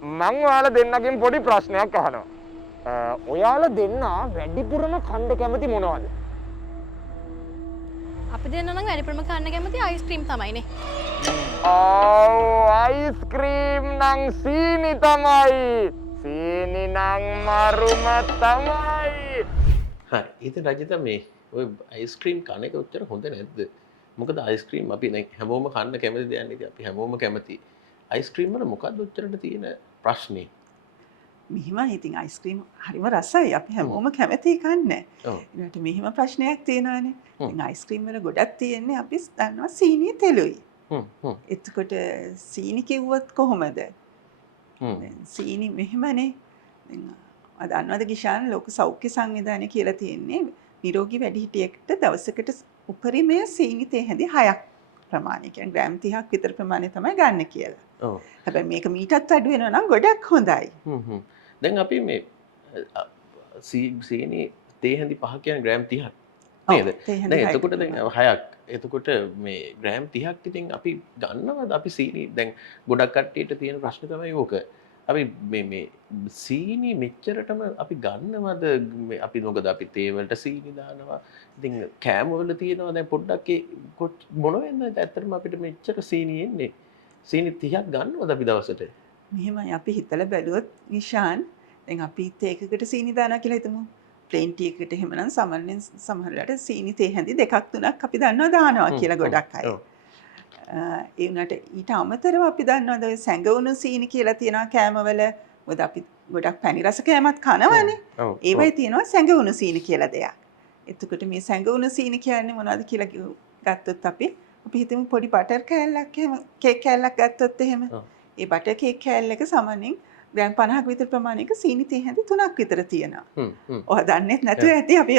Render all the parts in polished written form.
මං ඔයාලා දෙන්නගෙන් පොඩි ප්‍රශ්නයක් අහනවා. ඔයාලා දෙන්න වැඩිපුරම කන්න කැමති මොනවද? අපි දෙන්න නම් වැඩිපුරම කන්න කැමති අයිස්ක්‍රීම් තමයිනේ. අයිස්ක්‍රීම් නං සීනි තමයි. සීනි නං මරුම තමයි. හරි. ඉතින් රජිත මේ ඔය අයිස්ක්‍රීම් කන එක උච්චර හොඳ නැද්ද? මොකද අයිස්ක්‍රීම් අපි දැන් හැමෝම කන්න කැමති දෙයක් නේ. අපි හැමෝම කැමති. අයිස්ක්‍රීම් වල මොකක්ද උච්චරට තියෙන ප්‍රශ්නේ? මෙහිම ඉතින් අයිස්ක්‍රීම් හරිම රසයි. අපි හැමෝම කැමතියි කන්න. ඊට මෙහිම ප්‍රශ්නයක් තියෙනවානේ. ඉතින් අයිස්ක්‍රීම් වල ගොඩක් තියෙන්නේ අපි දන්නවා සීනි තෙලුයි. එතකොට සීනි කිව්වොත් කොහොමද? සීනි මෙහෙමනේ. දැන් දන්නවද කිෂාන් ලෝක සෞඛ්‍ය සංවිධානය කියලා තියෙන්නේ නිරෝගී වැඩිහිටියෙක්ට දවසකට උපරිමය සීනි තේ හැඳි 6ක් ප්‍රමාණය. කියන්නේ ග්‍රෑම් 30ක් විතර ප්‍රමාණය තමයි ගන්න කියලා. හැබැයි මේක මීටත් අඩු වෙනවා නම් ගොඩක් හොඳයි. දැන් අපි මේ සීනි තේ හැඳි 5 කියන්නේ ග්‍රෑම් 30ක් නේද? දැන් එතකොට දැන් 6ක්. එතකොට මේ ග්‍රෑම් 30ක් ඉතින් අපි ගන්නවද අපි සීනි දැන් ගොඩක් කට්ටියට තියෙන ප්‍රශ්න තමයි ඕක. අපි මේ සීනි මෙච්චරටම අපි ගන්නවද අපි මොකද අපි තේ වලට සීනි දානවා. ඉතින් කෑම වල තියෙනවා දැන් පොඩ්ඩක් මොන වෙනද ඇත්තටම අපිට මෙච්චර සීනි එන්නේ? සීනි 30ක් ගන්නවද අපි දවසට? මෙහෙමයි අපි හිතලා බැලුවොත් නිෂාන් දැන් අපි තේ එකකට සීනි දානවා කියලා හිතමු. ප්ලේන් ටී එකකට එහෙමනම් සාමාන්‍යයෙන් සමහරවිට සීනි තේ හැඳි දෙකක් තුනක් අපි දන්නවා දානවා කියලා ගොඩක් අය. ඒ වුණාට ඊට අමතරව අපි දන්නවද ඔය සැඟවුණු සීනි කියලා තියෙනවා කෑමවල. මොකද අපි ගොඩක් පැණි රස කෑමත් කනවනේ. ඒවයි තියෙනවා සැඟවුණු සීනි කියලා දෙයක්. එතකොට මේ සැඟවුණු සීනි කියන්නේ මොනවද කියලා ගත්තොත් අපි හිතමු පොඩි බටර් කෑල්ලක් එහෙම කේක් කෑල්ලක් ගත්තොත් එහෙම. ඒ බටර් කේක් කෑල්ල එක සාමාන්‍යයෙන් ග්‍රෑම් 50ක විතර ප්‍රමාණයක සීනි තේ හැඳි 3ක් විතර තියෙනවා. ඔය දන්නේ නැතුව ඇති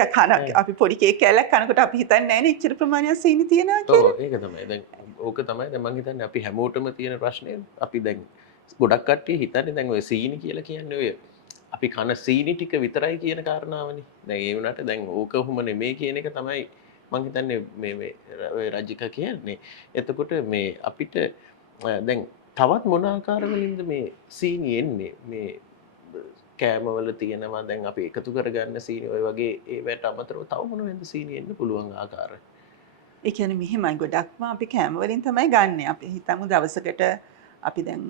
අපි පොඩි කේක් කෑල්ලක් කනකොට අපි හිතන්නේ නැහැ නේ ඉච්චර ප්‍රමාණයක් සීනි තියෙනවා කියලා. ඒක තමයි. දැන් ඕක තමයි දැන් මම හිතන්නේ අපි හැමෝටම තියෙන ප්‍රශ්නේ. අපි දැන් ගොඩක් කට්ටිය හිතන්නේ දැන් ඔය සීනි කියලා කියන්නේ ඔය අපි කන සීනි ටික විතරයි කියන කාරණාවනේ. දැන් ඒ වුණාට දැන් ඕක ඔහොම නෙමෙයි කියන එක තමයි මම හිතන්නේ මේ රජික කියන්නේ. එතකොට මේ අපිට දැන් තවත් මොන ආකාරවලින්ද මේ සීනි එන්නේ? මේ කෑමවල තියෙනවා දැන් අපි එකතු කරගන්න සීනි ඔය වගේ ඒවට අමතරව තව මොන වෙනද සීනි එන්න පුළුවන් ආකාර? ඒ කියන්නේ මෙහෙමයි ගොඩක්ම අපි කෑම වලින් තමයි ගන්නෙ. අපි හිතමු දවසකට අපි දැන්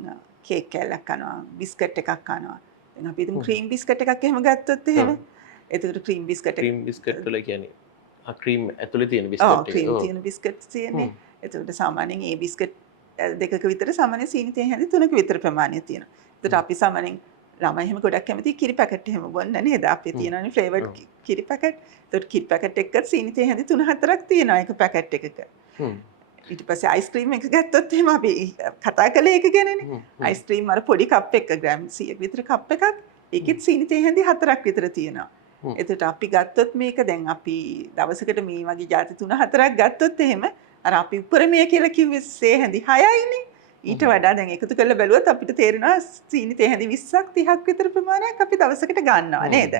කේක් කෑල්ලක් කනවා, බිස්කට් එකක් කනවා. දැන් අපි හිතමු ක්‍රීම් බිස්කට් එකක් එහෙම ගත්තොත් එහෙම. එතකොට ක්‍රීම් බිස්කට් වල කියන්නේ ක්‍රීම් ඇතුලේ තියෙන බිස්කට් එක. ක්‍රීම් තියෙන බිස්කට් තියෙන්නේ. එතකොට සාමාන්‍යයෙන් ඒ බිස්කට් දෙකක විතර සාමාන්‍ය සීනි තේ හැඳි 3ක විතර ප්‍රමාණය තියෙනවා. එතකොට අපි සාමාන්‍යයෙන් ළමයි එහෙම ගොඩක් කැමති කිරි පැකට් එහෙම බොන්න නේද? අපේ තියෙනනේ ෆ්ලේවර්ඩ් කිරි පැකට්. එතකොට කිරි පැකට් එකක සීනි තේ හැඳි 3-4ක් තියෙනවා එක පැකට් එකක. ඊට පස්සේ අයිස්ක්‍රීම් එක ගත්තොත් එහෙම අපි කතා කළේ ඒක ගැනනේ. අයිස්ක්‍රීම් අර පොඩි කප් එකක ග්‍රෑම් 100ක විතර කප් එකක්. ඒකෙත් සීනි තේ හැඳි 4ක් විතර තියෙනවා. එතකොට අපි ගත්තොත් මේක දැන් අපි දවසකට මේ වගේ ಜಾති 3-4ක් ගත්තොත් එහෙම අර අපි උපරිමය කියලා කිව්වේ සේ හැඳි 6යිනේ. ඊට වඩා දැන් එකතු කරලා බැලුවොත් අපිට තේරෙනවා සීනි තේ හැඳි 20ක් 30ක් විතර ප්‍රමාණයක් අපි දවසකට ගන්නවා නේද?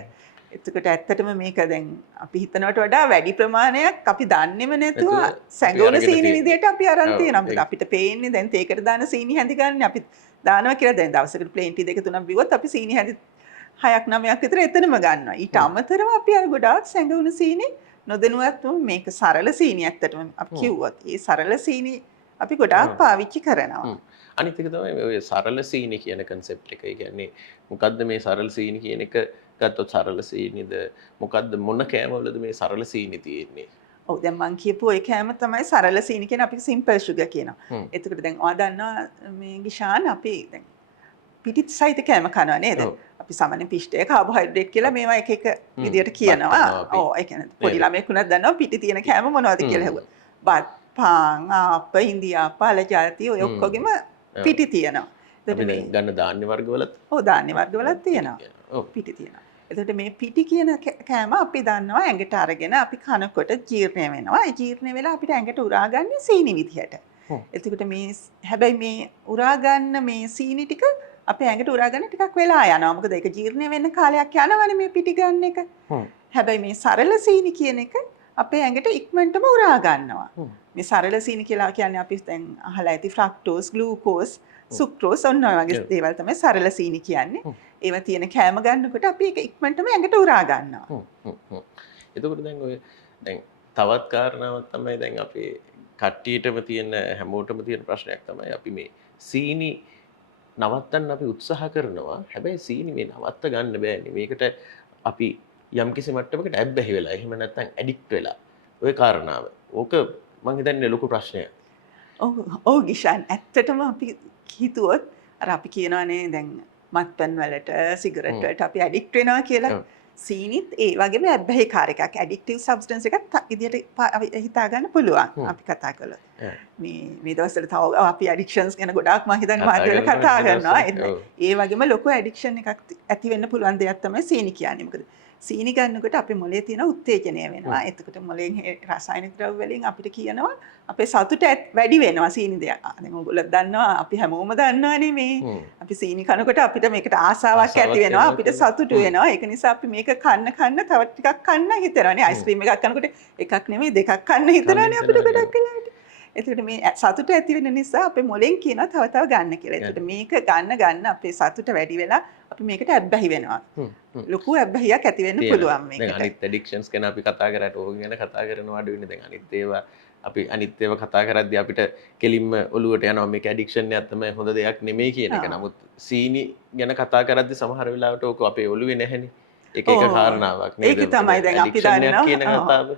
එතකොට ඇත්තටම මේක දැන් අපි හිතනවට වඩා වැඩි ප්‍රමාණයක් අපි දන්නේම නැතුව සැඟවුණු සීනි විදියට අපි අරන් තියෙනවා. මොකද අපිට පේන්නේ දැන් තේකට දාන සීනි හැඳි ගන්න අපි දානවා කියලා දැන් දවසකට ප්ලේන් ටී දෙක තුනක් බිව්වොත් අපි සීනි හැඳි 6ක් 9ක් විතර එතනම ගන්නවා. ඊට අමතරව අපි අර ගොඩාක් සැඟවුණු සීනි නොදැනුවත්වම මේක සරල සීනි ඇත්තටම අපි කිව්වොත් ඒ සරල සීනි අපි ගොඩාක් පාවිච්චි කරනවා. අනිත් එක තමයි ඔය සරල සීනි කියන concept එක. ඒ කියන්නේ මොකද්ද මේ සරල සීනි කියන එක ගත්තොත් සරල සීනිද මොකද්ද මොන කෑමවලද මේ සරල සීනි තියෙන්නේ? ඔව් දැන් මං කියපු ඔය කෑම තමයි සරල සීනි කියන අපි සිම්පල් sugar කියනවා. එතකොට දැන් ඔයා දන්නවා මේ ගිෂාන් අපි දැන් පිටිත් සහිත කෑම කනවා නේද? අපි සාමාන්‍යයෙන් පිෂ්ඨය කාබෝහයිඩ්‍රේට් කියලා මේවා එක එක විදියට කියනවා. ඔව් ඒ කියන්නේ පොඩි ළමයෙක් උනත් දන්නවා පිටි තියෙන කෑම මොනවද කියලා හෙව්වා. බත් පාන් ආප්ප ඉන්දියාප්ප අල ජාති ඔය ඔක්කොගෙම පිටි තියෙනවා. එතකොට මේ ගන්න ධාන්‍ය වර්ගවලත් ඔව් ධාන්‍ය වර්ගවලත් තියෙනවා. පිටි තියෙනවා. එතකොට මේ පිටි කියන කෑම අපි දන්නවා ඇඟට අරගෙන අපි කනකොට ජීර්ණය වෙනවා. ඒ ජීර්ණය වෙලා අපිට ඇඟට උරා ගන්න සීනි විදියට. එතකොට මේ හැබැයි මේ උරා ගන්න මේ සීනි ටික අපේ ඇඟට උරා ගන්න ටිකක් වෙලා යනවා. මොකද ඒක ජීර්ණය වෙන්න කාලයක් යනවනේ මේ පිටි ගන්න එක. හැබැයි මේ සරල සීනි කියන එක අපේ ඇඟට ඉක්මනටම උරා ගන්නවා. මේ සරල සීනි කියලා කියන්නේ අපි දැන් අහලා ඇති ෆ්‍රක්ටෝස්, ග්ලූකෝස් සුක්‍රෝස් ඔන්න ඔය වගේ දේවල් තමයි සරල සීනි කියන්නේ. ඒවා තියෙන කෑම ගන්නකොට අපි ඒක ඉක්මනටම ඇඟට උරා ගන්නවා. එතකොට දැන් ඔය දැන් තවත් කාරණාවක් තමයි දැන් අපේ කට්ටියටම තියෙන හැමෝටම තියෙන ප්‍රශ්නයක් තමයි අපි මේ සීනි නවත්තන්න අපි උත්සාහ කරනවා. හැබැයි සීනි මේ නවත්ත ගන්න බෑනේ. මේකට අපි යම්කිසි මට්ටමකට ඇබ්බැහි වෙලා එහෙම නැත්නම් ඇඩික්ට් වෙලා ඔය කාරණාව. ඕක මං හිතන්නේ ලොකු ප්‍රශ්නයක්. ඔව් ගිෂාන් ඇත්තටම අපි හිතුවොත් අර අපි කියනවානේ දැන් මත්පැන් වලට සිගරට් වලට අපි ඇඩික්ට් වෙනවා කියලා. සීනිත් ඒ වගේම ඇබ්බැහිකාර එකක් ඇඩික්ටිව් සබ්ස්ටන්ස් එකක් ඉදිරියට හිතා ගන්න පුළුවන් අපි කතා කළොත්. මේ දවස්වල තව අපි ඇඩික්ෂන්ස් ගැන ගොඩාක් මම හිතන්නේ මාධ්‍යවල කතා කරනවා. ඒ වගේම ලොකු ඇඩික්ෂන් එකක් ඇති වෙන්න පුළුවන් දෙයක් තමයි සීනි කියන්නේ. මොකද සීනි ගන්නකොට අපේ මොලේ තියෙන උත්තේජනය වෙනවා. එතකොට මොලෙන් රසායනික ද්‍රව්‍ය වලින් අපිට කියනවා අපේ සතුට වැඩි වෙනවා සීනි දෙයක්. දැන් ඔයගොල්ලෝ දන්නවා අපි හැමෝම දන්නවනේ මේ අපි සීනි කනකොට අපිට මේකට ආසාවක් ඇති වෙනවා. අපිට සතුට වෙනවා. ඒක නිසා අපි මේක කන්න තව ටිකක් කන්න හිතනවානේ. අයිස්ක්‍රීම් එකක් කනකොට එකක් නෙමෙයි දෙකක් කන්න හිතනවානේ අපිට ගොඩක් වෙලාවට. එතකොට මේ සතුට ඇති වෙන නිසා අපේ මොලෙන් කියනවා තව ගන්න කියලා. එතකොට මේක ගන්න අපේ සතුට වැඩි වෙලා අපි මේකට ඇබ්බැහි වෙනවා. ලොකු ඇබ්බැහියක් ඇති වෙන්න පුළුවන් මේකට. දැන් අනිත් ඇඩික්ෂන්ස් ගැන අපි කතා කරාට ඕක ගැන කතා කරනවා අඩු වෙන්නේ. දැන් අනිත් ඒවා අපි අනිත් ඒවා කතා කරද්දී අපිට කෙලින්ම ඔලුවට යනවා මේක ඇඩික්ෂන් එකක් තමයි හොඳ දෙයක් නෙමෙයි කියන එක. නමුත් සීනි ගැන කතා කරද්දී සමහර වෙලාවට ඕක අපේ ඔලුවේ නැහැනේ. එක කාරණාවක් නේද? ඒක තමයි දැන් අපි දන්නවා කියන කතාව.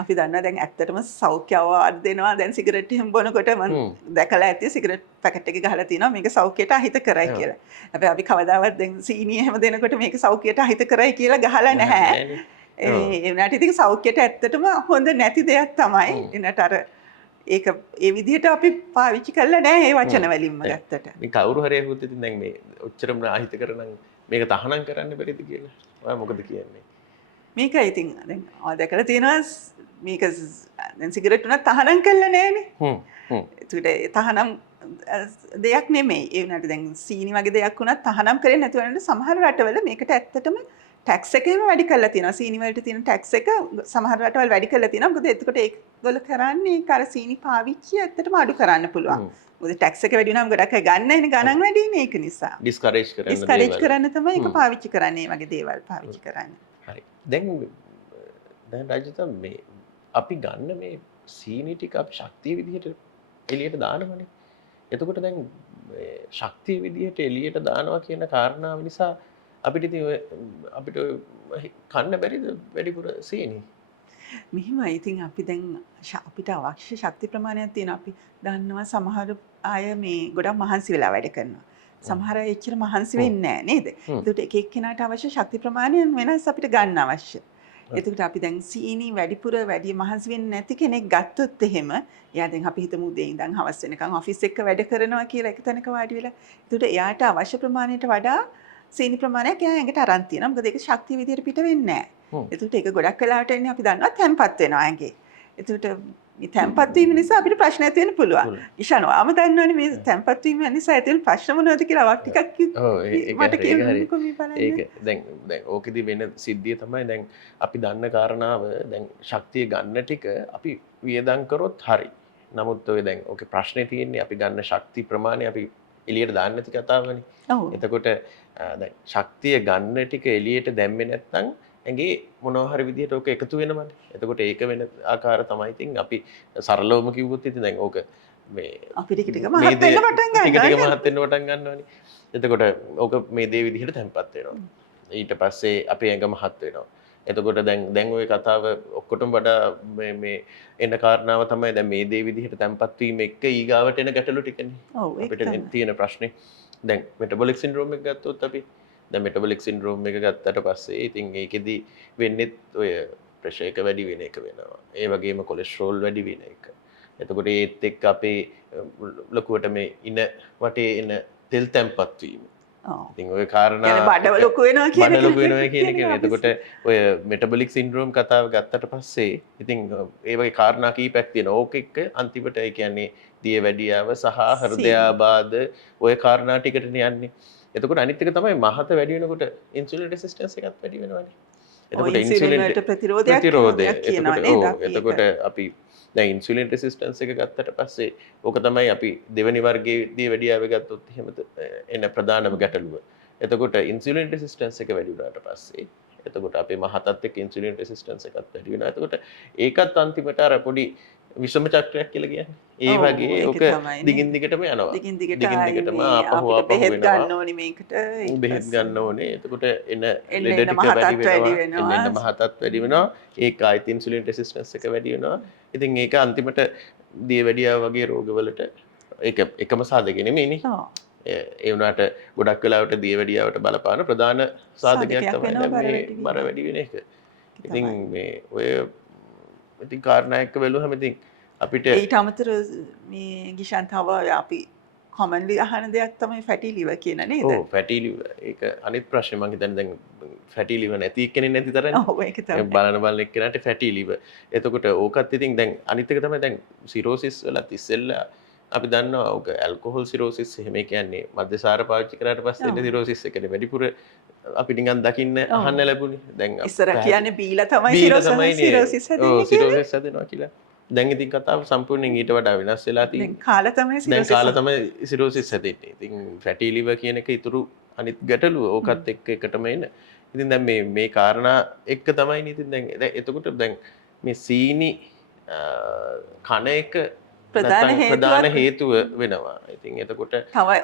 අපි දන්නවා දැන් ඇත්තටම සෞඛ්‍ය අවවාද දෙනවා. දැන් සිගරට් එහෙම බොනකොට මම දැකලා ඇති සිගරට් පැකට් එක ගහලා තියෙනවා මේක සෞඛ්‍යයට අහිත කරයි කියලා. හැබැයි අපි කවදාවත් දැන් සීනි එහෙම දෙනකොට මේක සෞඛ්‍යයට අහිත කරයි කියලා ගහලා නැහැ. ඒ වුණාට ඉතින් සෞඛ්‍යයට ඇත්තටම හොඳ නැති දෙයක් තමයි. එනට අර ඒක ඒ විදිහට අපි පාවිච්චි කරලා නැහැ මේ වචන වලින්ම ගත්තට. මේ කවුරු හරි ඇහුවොත් ඉතින් දැන් මේ ඔච්චරම අහිත කරනම් මේක තහනම් කරන්න බැරිද කියලා. ඔයා මොකද කියන්නේ? මේක ඉතින් දැන් ආ දැකලා තියෙනවා මේක දැන් සිගරට් උනත් තහනම් කළා නෑනේ. ඒකට තහනම් දෙයක් නෙමෙයි. ඒ වුණාට දැන් සීනි වගේ දෙයක් උනත් තහනම් කරේ නැතුව යනකොට සමහර රටවල මේකට ඇත්තටම ටැක්ස් එකේම වැඩි කරලා තියෙනවා. සීනි වලට තියෙන ටැක්ස් එක සමහර රටවල් වැඩි කරලා තියෙනවා. මොකද එතකොට ඒගොල්ලෝ කරන්නේ අර සීනි පාවිච්චි ඇත්තටම අඩු කරන්න පුළුවන්. මොකද ටැක්ස් එක වැඩි වුණාම ගොඩක් අය ගන්න ගණන් වැඩිනේ ඒක නිසා. ඩිස්කරේජ් කරන්න තමයි ඒක පාවිච්චි කරන්නේ. මේ වගේ දේවල් පාවිච්චි කරන්නේ. හරි. දැන් රාජිතා මේ අපි ගන්න මේ සීනි ටික අපි ශක්තිය විදිහට එළියට දානවනේ. එතකොට දැන් ශක්තිය විදිහට එළියට දානවා කියන කාරණාව නිසා අපිට ඉතින් අපිට කන්න බැරිද වැඩිපුර සීනි? මෙහිමයි. ඉතින් අපි දැන් අපිට අවශ්‍ය ශක්ති ප්‍රමාණයක් තියෙනවා. අපි දන්නවා සමහර අය මේ ගොඩක් මහන්සි වෙලා වැඩ කරනවා. සමහර අය එච්චර මහන්සි වෙන්නේ නැහැ නේද? ඒකට එක එක්කෙනාට අවශ්‍ය ශක්ති ප්‍රමාණය වෙනස් අපිට ගන්න අවශ්‍ය. එතකොට අපි දැන් සීනි වැඩි මහන්සි වෙන්නේ නැති කෙනෙක් ගත්තොත් එහෙම එයා දැන් අපි හිතමු උදේ ඉඳන් හවස වෙනකන් ඔෆිස් එක වැඩ කරනවා කියලා එක තැනක වාඩි වෙලා. එතකොට එයාට අවශ්‍ය ප්‍රමාණයට වඩා සීනි ප්‍රමාණයක් එයා ඇඟට අරන් තියෙනවා. මොකද ඒක ශක්තිය විදියට පිට වෙන්නේ නැහැ. එතකොට ඒක ගොඩක් වෙලාවට එන්නේ අපි දන්නවා තැම්පත් වෙනවා ඇඟේ. එතකොට මේ තැම්පත් වීම නිසා අපිට ප්‍රශ්න ඇති වෙන්න පුළුවන්. ඉෂානෝම දන්නවනේ මේ තැම්පත් වීම නිසා ඇති වෙන ප්‍රශ්න මොනවද කියලා වක් ටිකක් මට කියන්නකෝ මේ බලන්න. ඒක දැන් ඕකෙදි වෙන සිද්ධිය තමයි දැන් අපි දන්න කාරණාව දැන් ශක්තිය ගන්න ටික අපි වියදම් කරොත් හරි. නමුත් ඔය දැන් ඕකේ ප්‍රශ්නේ තියෙන්නේ අපි ගන්න ශක්ති ප්‍රමාණය අපි එළියට දාන්න නැති කතාවනේ. එතකොට දැන් ශක්තිය ගන්න ටික එළියට දැම්මේ නැත්නම් ඇගේ මොනවා හරි විදිහට ඕක එකතු වෙනවනේ. එතකොට ඒක වෙන ආකාර තමයි ඉතින් අපි සරලවම කිව්වොත් ඉතින් දැන් ඕක මේ අපි ටික ටික මහත් වෙන්න පටන් ගන්නවා. ටික ටික මහත් වෙන්න පටන් ගන්නවනේ. එතකොට ඕක මේ දේ විදිහට තැම්පත් වෙනවා. ඊට පස්සේ අපේ ඇඟ මහත් වෙනවා. එතකොට දැන් ওই කතාව ඔක්කොටම වඩා මේ එන කාරණාව තමයි දැන් මේ දේ විදිහට තැම්පත් වීම එක්ක ඊගාවට එන ගැටලු ටිකනේ. අපිට තියෙන ප්‍රශ්නේ දැන් මෙටබොලික් සින්ඩ්‍රෝම් එක ගත්තොත් අපි දැන් මෙටබොලික් සින්ඩ්‍රෝම් එක ගත්තට පස්සේ ඉතින් ඒකෙදි වෙන්නේ ඔය ප්‍රෙෂර් එක වැඩි වෙන එක වෙනවා. ඒ වගේම කොලෙස්ටරෝල් වැඩි වෙන එක. එතකොට ඒත් එක්ක අපේ ලකුවට මේ ඉන වටේ එන තෙල් තැම්පත් වීම. ඉතින් ඔය කාරණා බඩ ලොකු වෙනවා කියන එක. එතකොට ඔය මෙටබොලික් සින්ඩ්‍රෝම් කතාව ගත්තට පස්සේ ඉතින් ඒ වගේ කාරණා කීපයක් තියෙනවා. ඕක එක්ක අන්තිමට ඒ කියන්නේ දියවැඩියාව සහ හෘදයාබාධ ඔය කාරණා ටිකටනේ යන්නේ. එතකොට අනිත් එක තමයි මහත වැඩි වෙනකොට ඉන්සුලින් රෙසිස්ටන්ස් එකත් වැඩි වෙනවානේ. එතකොට ඉන්සුලින් ප්‍රතිරෝධයක් කියනවා නේද? එතකොට අපි දැන් ඉන්සුලින් රෙසිස්ටන්ස් එක ගත්තට පස්සේ ඕක තමයි අපි දෙවෙනි වර්ගයේ දියවැඩියාව ගත්තොත් එහෙම එන ප්‍රධානම ගැටලුව. එතකොට ඉන්සුලින් රෙසිස්ටන්ස් එක වැඩි වුණාට පස්සේ එතකොට අපේ මහතත් එක්ක ඉන්සුලින් රෙසිස්ටන්ස් එකත් වැඩි වෙනවා. එතකොට ඒකත් අන්තිමට අර පොඩි විෂම චක්‍රයක් කියලා කියන්නේ. ඒ වගේ ඕක දිගින් දිගටම යනවා. දිගින් දිගටම ආපහු අපිට බෙහෙත් ගන්න ඕනේ මේකට. බෙහෙත් ගන්න ඕනේ. එතකොට එන ලෙඩ ටික වැඩි වෙනවා. එන්න මහතත් වැඩි වෙනවා. ඒක ආයිත් ඉන්සුලින් රෙසිස්ටන්ස් එක වැඩි වෙනවා. ඉතින් ඒක අන්තිමට දියවැඩියාව වගේ රෝගවලට ඒක එකම සාධකෙ නෙමෙයිනේ. ඒ වුණාට ගොඩක් වෙලාවට දියවැඩියාවට බලපාන ප්‍රධාන සාධකයක් තමයි මේ බර වැඩි වෙන එක. ඉතින් මේ ඔය ඉතින් කාරණා එක්ක බැලුවම ඉතින් අපිට ඊට අමතරව මේ ගිෂාන්තව අපි කොමන්ලි අහන දෙයක් තමයි ෆැටි ලිවර් කියන නේද? ඔව් ෆැටි ලිවර් ඒක අනිත් ප්‍රශ්නේ මම හිතන්නේ දැන් ෆැටි ලිවර් නැති එක්කෙනෙක් නැති තරනේ. ඔව් ඒක තමයි. බලන එක්කෙනාට ෆැටි ලිවර්. එතකොට ඕකත් ඉතින් දැන් අනිත් එක තමයි දැන් සිරෝසිස් වලත් ඉස්සෙල්ලා අපි දන්නවා ඕක ඇල්කොහොල් සිරෝසිස් එහෙම කියන්නේ මද්යසාර පාවිච්චි කරාට පස්සේ එන සිරෝසිස් එකනේ වැඩිපුර අපි නිකන් දකින්න අහන්න ලැබුණේ. දැන් ඉස්සර කියන්නේ බීලා තමයි සිරෝසිස් හැදෙන්නේ. ඔව් සිරෝසිස් හැදෙනවා කියලා. දැන් ඉතින් කතාව සම්පූර්ණයෙන් ඊට වඩා වෙනස් වෙලා තියෙනවා. දැන් කාලා තමයි සිරෝසිස්. දැන් කාලා තමයි සිරෝසිස් හැදෙන්නේ. ඉතින් ෆැටි ලිවර් කියන එක ඉතුරු අනිත් ගැටලුව ඕකත් එක්ක එකටම එන. ඉතින් දැන් මේ කාරණා එක්ක තමයි නේ ඉතින් දැන් එතකොට දැන් මේ සීනි කන එක ප්‍රධාන හේතුව වෙනවා. ඉතින් එතකොට තව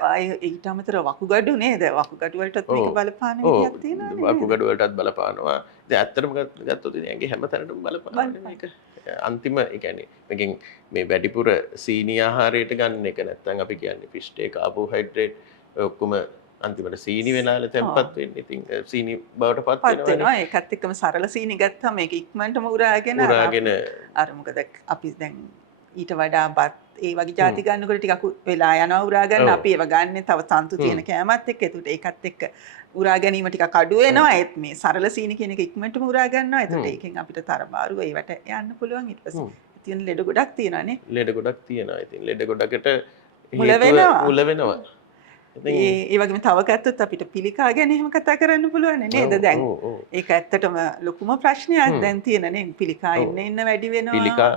ඊට අමතරව වකුගඩු නේද? වකුගඩු වලටත් මේක බලපාන විදියක් තියෙනවා නේද? වකුගඩු වලටත් බලපානවා. දැන් ඇත්තටම ගත්තොත් ඉතින් ඇඟේ හැම තැනටම බලපානවා මේක. අන්තිම ඒ කියන්නේ මේකෙන් මේ වැඩිපුර සීනි ආහාරයට ගන්න එක නැත්නම් අපි කියන්නේ ෆිෂ් ටේ කාබෝහයිඩ්‍රේට් ඔක්කොම අන්තිමට සීනි වෙනාල තැම්පත් වෙන්නේ. ඉතින් සීනි බවට පත් වෙනවා. ඒකත් එක්කම සරල සීනි ගත්තාම මේක ඉක්මනටම උරාගෙන අර මොකද අපි දැන් ඊට වඩා බත් ඒ වගේ ಜಾති ගන්නකොට ටිකක් වෙලා යනවා උරා ගන්න. අපි ඒව ගන්න තව තන්තු තියෙන කෑමත් එක්ක. ඒකට ඒකත් එක්ක උරා ගැනීම ටිකක් අඩු වෙනවා. ඒත් මේ සරල සීනි කියන එක ඉක්මනටම උරා ගන්නවා. ඒකට ඒකෙන් අපිට තරබාරු ඒවට යන්න පුළුවන්. ඊට පස්සේ තියෙන ලෙඩ ගොඩක් තියෙනවානේ. ලෙඩ ගොඩක් තියෙනවා. ඉතින් ලෙඩ ගොඩකට මුල වෙනවා. ඒ වගේම තව ගත්තොත් අපිට පිළිකා ගැන එහෙම කතා කරන්න පුළුවන් නේද දැන්? ඒක ඇත්තටම ලොකුම ප්‍රශ්නයක් දැන් තියෙන නේ. පිළිකා ඉන්න වැඩි වෙනවා. පිළිකා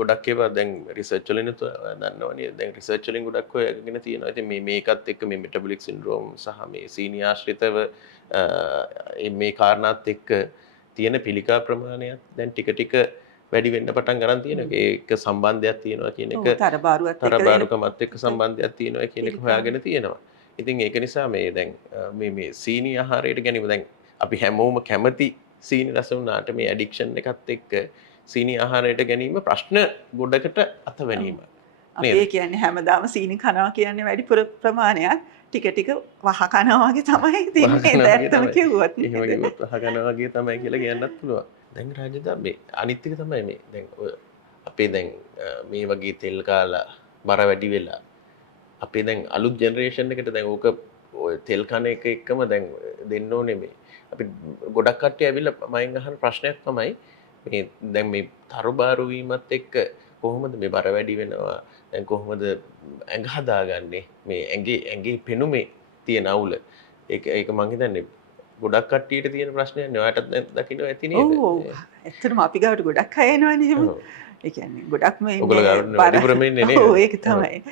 ගොඩක් ඒවා දැන් රිසර්ච් වලින් දන්නවනේ. දැන් රිසර්ච් වලින් ගොඩක් හොයගෙන තියෙනවා. ඉතින් මේකත් එක්ක මේ මෙටබොලික් සින්ඩ්‍රෝම් සහ මේ සීනි ආශ්‍රිතව මේ කාරණාත් එක්ක තියෙන පිළිකා ප්‍රමාණයත් දැන් ටික ටික වැඩි වෙන්න පටන් ගන්න තියෙනවා. ඒක සම්බන්ධයක් තියෙනවා කියන එක තරබාරුකමත් එක්ක සම්බන්ධයක් තියෙනවා කියන එක හොයාගෙන තියෙනවා. ඉතින් ඒක නිසා මේ දැන් මේ සීනි ආහාරයට ගැනීම දැන් අපි හැමෝම කැමති සීනි රස වුණාට මේ ඇඩික්ෂන් එකත් එක්ක සීනි ආහාරයට ගැනීම ප්‍රශ්න ගොඩකට අතවැනීම. අපි කියන්නේ හැමදාම සීනි කනවා කියන්නේ වැඩිපුර ප්‍රමාණයක් ටික ටික වහ කනවා වගේ තමයි තියන්නේ. ඇත්තම කිව්වොත්. එහෙම කිව්වොත් වහ කනවා වගේ තමයි කියලා කියන්නත් පුළුවන්. දැන් රාජදා මේ අනිත් එක තමයි මේ දැන් ඔය අපේ දැන් මේ වගේ තෙල් කාලා බර වැඩි වෙලා අපේ දැන් අලුත් ජෙනරේෂන් එකට දැන් ඕක ඔය තෙල් කන එක එක්කම දැන් දෙන්න ඕනේ මේ අපි ගොඩක් කට්ටිය ඇවිල්ලා මයින් අහන ප්‍රශ්නයක් තමයි මේ දැන් මේ තරුබාරු වීමත් එක්ක කොහොමද මේ බර වැඩි වෙනවා දැන් කොහොමද ඇඟ හදාගන්නේ මේ ඇඟේ පෙනුමේ තියෙන අවුල ඒක මං හිතන්නේ ගොඩක් කට්ටියට තියෙන ප්‍රශ්නයක් නේ. ඔයාලට දැන් දකින්න ඇති නේද? ඔව්. ඇත්තටම අපි ගාවට ගොඩක් අය එනවනේ එහෙම. ඒ කියන්නේ ගොඩක් මේ වැඩිපුරම ඉන්නේ නේද? ඔව් ඒක තමයි.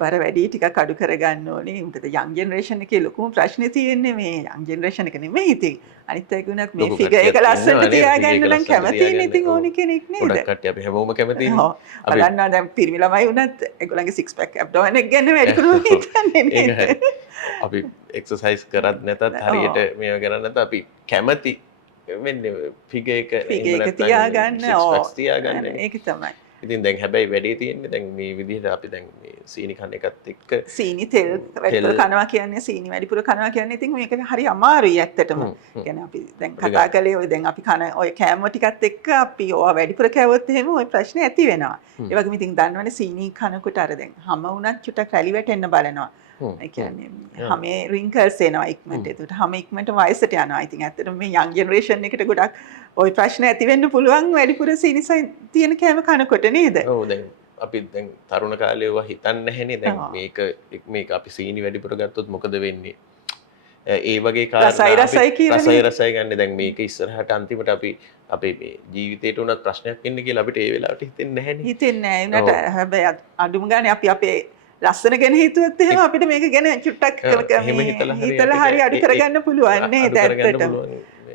බර වැඩි ටිකක් අඩු කරගන්න ඕනේ. උන්ට යං ජෙනරේෂන් එකේ ලොකුම ප්‍රශ්නේ තියෙන්නේ මේ යං ජෙනරේෂන් එක නෙමෙයි ඉතින්. අනිත් අයකුණක් මේ ෆිගර් එක ලස්සනට තියාගන්න නම් කැමතිනේ ඉතින් ඕනි කෙනෙක් නේද? ගොඩක් කට්ටිය අපි හැමෝම කැමතිනේ. බලන්න දැන් පිරිමි ළමයි වුණත් ඒගොල්ලන්ගේ 6 pack abdomen එක ගැන වැඩිපුරම හිතන්නේ නේද? අපි එක්සර්සයිස් කරත් නැතත් හරියට මේව කරන්නේ නැත අපි කැමති වෙන්නේ ෆිගර් එක තියාගන්න. තියාගන්න. ඒක තමයි. ඉතින් දැන් හැබැයි වැඩේ තියෙන්නේ දැන් මේ විදිහට අපි දැන් මේ සීනි කන එකත් එක්ක සීනි තෙල් වැඩිපුර කනවා කියන්නේ සීනි වැඩිපුර කනවා කියන්නේ ඉතින් මේක හරි අමාරුයි ඇත්තටම. කියන්නේ අපි දැන් කතා කළේ ඔය දැන් අපි කන ඔය කෑම ටිකත් එක්ක අපි ඕවා වැඩිපුර කෑවොත් එහෙම ওই ප්‍රශ්නේ ඇති වෙනවා. ඒ වගේම ඉතින් දන්නවනේ සීනි කනකොට අර දැන් හැම වුණත් චුට්ටක් රැලි වැටෙන්න බලනවා. ඒ කියන්නේ හැමේ රින්කල්ස් එනවා ඉක්මනට. ඒකට හැම ඉක්මනට වයසට යනවා. ඉතින් ඇත්තටම මේ යං ජෙනරේෂන් එකට ගොඩක් ওই ප්‍රශ්න ඇති වෙන්න පුළුවන් වැඩිපුර සීනිසයි තියෙන කෑම කනකොට නේද? ඔව් දැන් අපි දැන් තරුණ කාලේ ඒවා හිතන්නේ නැහැනේ. දැන් මේක අපි සීනි වැඩිපුර ගත්තොත් මොකද වෙන්නේ? ඒ වගේ රසයි කියලානේ. රසයි රසයි ගන්න දැන් මේක ඉස්සරහට අන්තිමට අපි අපේ මේ ජීවිතේට උනත් ප්‍රශ්නයක් වෙන්න කියලා අපිට ඒ වෙලාවට හිතෙන්නේ නැහැනේ. හිතෙන්නේ නැහැ. උනට හැබැයි අඩුම ගානේ අපි අපේ ලස්සන ගැන හිතුවත් එහෙම අපිට මේක ගැන චුට්ටක් එහෙම හිතලා හරි අඩු කරගන්න පුළුවන් නේද ඇත්තටම.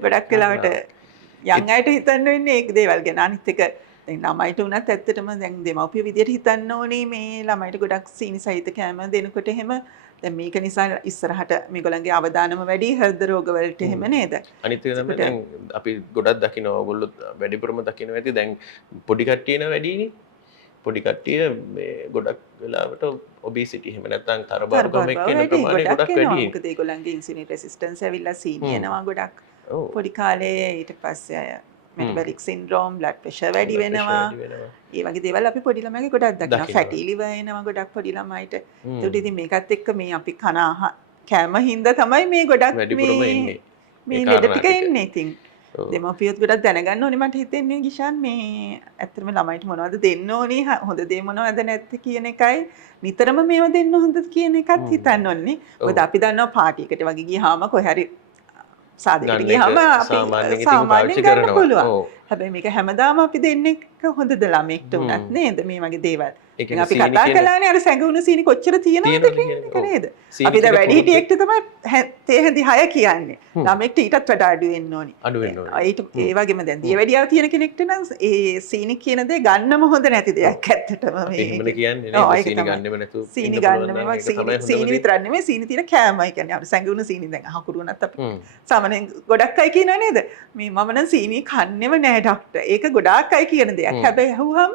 ගොඩක් වෙලාවට යන් අයට හිතන්න වෙන්නේ ඒක දේවල් ගැන. අනිත් එක දැන් ළමයිට උනත් ඇත්තටම දැන් දෙමව්පිය විදියට හිතන්න ඕනේ මේ ළමයිට ගොඩක් සීනි සහිත කෑම දෙනකොට එහෙම දැන් මේක නිසා ඉස්සරහට මේගොල්ලන්ගේ අවදානම වැඩි හෘද රෝග වලට එහෙම නේද? අනිත් එක තමයි දැන් අපි ගොඩක් දකිනවා ඕගොල්ලෝ වැඩිපුරම දකිනවා ඇති දැන් පොඩි කට්ටියන වැඩිනේ. පොඩි කට්ටිය මේ ගොඩක් වෙලාවට ඔබිසිටි එහෙම නැත්නම් තරබාරුකම එක්කෙන ප්‍රමාණය ගොඩක් වැඩි. මොකද ඒගොල්ලන්ගේ ඉන්සියුලින් රෙසිස්ටන්ස් ඇවිල්ලා සීනි එනවා ගොඩක්. පොඩි කාලේ ඊට පස්සේ මෙටබොලික් සින්ඩ්‍රෝම් බ්ලඩ් ප්‍රෙෂර් වැඩි වෙනවා. ඒ වගේ දේවල් අපි පොඩි ළමයිගේ ගොඩක් දකිනවා. ෆැටි ලිවර් එනවා ගොඩක් පොඩි ළමයිට. ඒකට ඉතින් මේකත් එක්ක මේ අපි කන කෑම හින්දා තමයි මේ ගොඩක් මේ ලෙඩ ටික එන්නේ ඉතින්. දෙමව්පියොත් ගොඩක් දැනගන්න ඕනේ මට හිතෙන්නේ ගිෂාන් මේ ඇත්තටම ළමයිට මොනවද දෙන්න ඕනේ හොඳ දේ මොනවද නැත්te කියන එකයි නිතරම මේව දෙන්න හොඳද කියන එකත් හිතන්න ඕනේ. මොකද අපි දන්නවා පාටි එකට වගේ ගියාම කොහේ හරි සාදෙකට ගියාම අපි සාමාන්‍යයෙන් ගන්න පුළුවන්. හැබැයි මේක හැමදාම අපි දෙන්නේ හොඳද ළමෙක්ට උනත් නේද මේ වගේ දේවල්. අපි කතා කළානේ අර සැඟවුණු සීනි කොච්චර තියෙනවද කියන එක නේද? අපි දැන් වැඩි හිටියෙක්ට තමයි තේ හැඳි 6 කියන්නේ. ළමෙක්ට ඊටත් වඩා අඩු වෙන්න ඕනි. ඒ වගේම දැන් දිය වැඩියාව තියෙන කෙනෙක්ට නම් ඒ සීනි කියන දේ ගන්නම හොඳ නැති දෙයක් ඇත්තටම මේ. එහෙමද කියන්නේ නේද? සීනි ගන්නෙම නැතුව සීනි ගන්නෙම සීනි විතරක් නෙමෙයි සීනි තියෙන කෑමයි කියන්නේ. අර සැඟවුණු සීනි දැන් අහකුරු වුණත් අපි සාමාන්‍යයෙන් ගොඩක් අය කියනවා නේද? මේ මම නම් සීනි කන්නේම නැහැ ඩොක්ටර්. ඒක ගොඩාක් අය කියන දෙයක්. හැබැයි අහුවම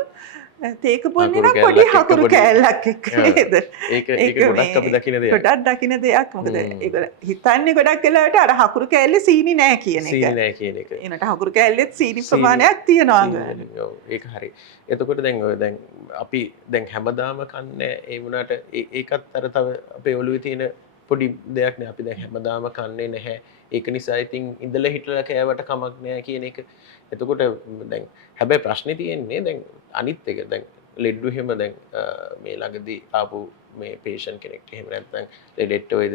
තේක බොන්නේ නම් පොඩි හකුරු කෑල්ලක් එක්ක නේද? ඒක ගොඩක් අපි දකින දෙයක්. ගොඩක් දකින දෙයක්. මොකද ඒගොල්ලෝ හිතන්නේ ගොඩක් වෙලාවට අර හකුරු කෑල්ලේ සීනි නැහැ කියන එක. සීනි නැහැ කියන එක. එනට හකුරු කෑල්ලෙත් සීනි ප්‍රමාණයක් තියෙනවා. ඔව් ඒක හරි. එතකොට දැන් අපි දැන් හැමදාම කන්නේ ඒ වුණාට ඒකත් අර තව අපේ ඔළුවේ තියෙන පොඩි දෙයක් නේ. අපි දැන් හැමදාම කන්නේ නැහැ. ඒක නිසා ඉතින් ඉඳලා හිටලා කෑවට කමක් නැහැ කියන එක. එතකොට දැන් හැබැයි ප්‍රශ්නේ තියෙන්නේ දැන් අනිත් එක දැන් ලෙඩ්ඩු එහෙම දැන් මේ ළඟදී ආපු මේ පේෂන්ට් කෙනෙක්ට එහෙම නැත්නම් ලෙඩෙට්ට ඔය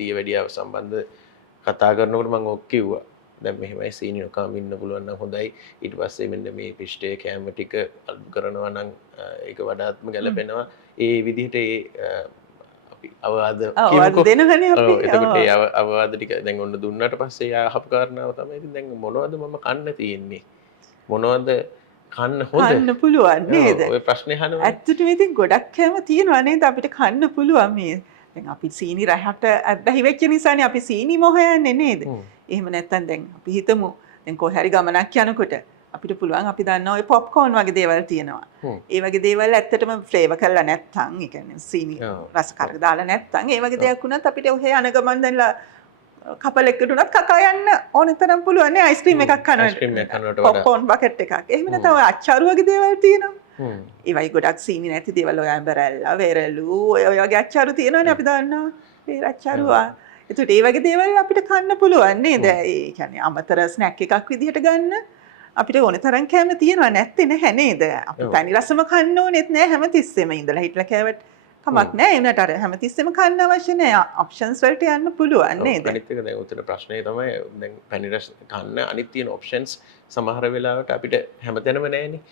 දිය වැඩියාව සම්බන්ධ කතා කරනකොට මම ඔක් කිව්වා. දැන් මෙහෙමයි සීනි නොකාම ඉන්න පුළුවන් නම් හොඳයි. ඊට පස්සේ මෙන්න මේ පිෂ්ඨයේ කැම ටික අඩු කරනවා නම් ඒක වඩාත්ම ගැලපෙනවා. ඒ විදිහට අවවාද දෙනවනේ අපි. එතකොට ඒ අවවාද ටික දැන් ඔන්න දුන්නාට පස්සේ යා අහපු කාරණාව තමයි ඉතින් දැන් මොනවද මම කන්න තියෙන්නේ? මොනවද කන්න හොඳ? කන්න පුළුවන් නේද? ඔය ප්‍රශ්නේ අහනවා. ඇත්තටම ඉතින් ගොඩක් කෑම තියෙනවා නේද අපිට කන්න පුළුවන් මේ. දැන් අපි සීනි රහට අබ්බැහි වෙච්ච නිසානේ අපි සීනි මොහයන්නේ නේද? එහෙම නැත්නම් දැන් අපි හිතමු දැන් කොහේ හරි ගමනක් යනකොට අපිට පුළුවන් අපි දන්නවා ඔය පොප්කෝර්න් වගේ දේවල් තියෙනවා. ඒ වගේ දේවල් ඇත්තටම ෆ්ලේවර් කරලා නැත්තම් ඒ කියන්නේ සීනි රස කරක දාලා නැත්තම් ඒ වගේ දෙයක් වුණත් අපිට ඔහේ යන ගමන් දැන්ලා කපල් එක්කට උනත් කකා යන්න ඕනේ තරම් පුළුවන් නේ අයිස්ක්‍රීම් එකක් කනවට. පොප්කෝර්න් බකට් එකක්. එහෙම නැත්නම් ඔය අච්චාරු වගේ දේවල් තියෙනවා. ඒ වගේ ගොඩක් සීනි නැති දේවල් ඔය ඇම්බරැල්ලා, වෙරළු ඔය වගේ අච්චාරු තියෙනවනේ අපි දන්නවා. ඒ අච්චාරු ඒකට ඒ වගේ දේවල් අපිට කන්න පුළුවන් නේද? ඒ කියන්නේ අමතර ස්නැක් එකක් විදිහට ගන්න අපිට ඕන තරම් කැම තියෙනවා නැත්තේ නැහැ නේද? අපි පැණි රසම කන්න ඕනෙත් නෑ හැමතිස්සෙම ඉඳලා හිටලා කෑවට කමක් නෑ. ඒනට අර හැමතිස්සෙම කන්න අවශ්‍ය නෑ. ඔප්ෂන්ස් වලට යන්න පුළුවන් නේද? අනිත් එක දැන් උතන ප්‍රශ්නේ තමයි දැන් පැණි රස කන්න අනිත් තියෙන ඔප්ෂන්ස් සමහර වෙලාවට අපිට හැමතැනම නෑනේ.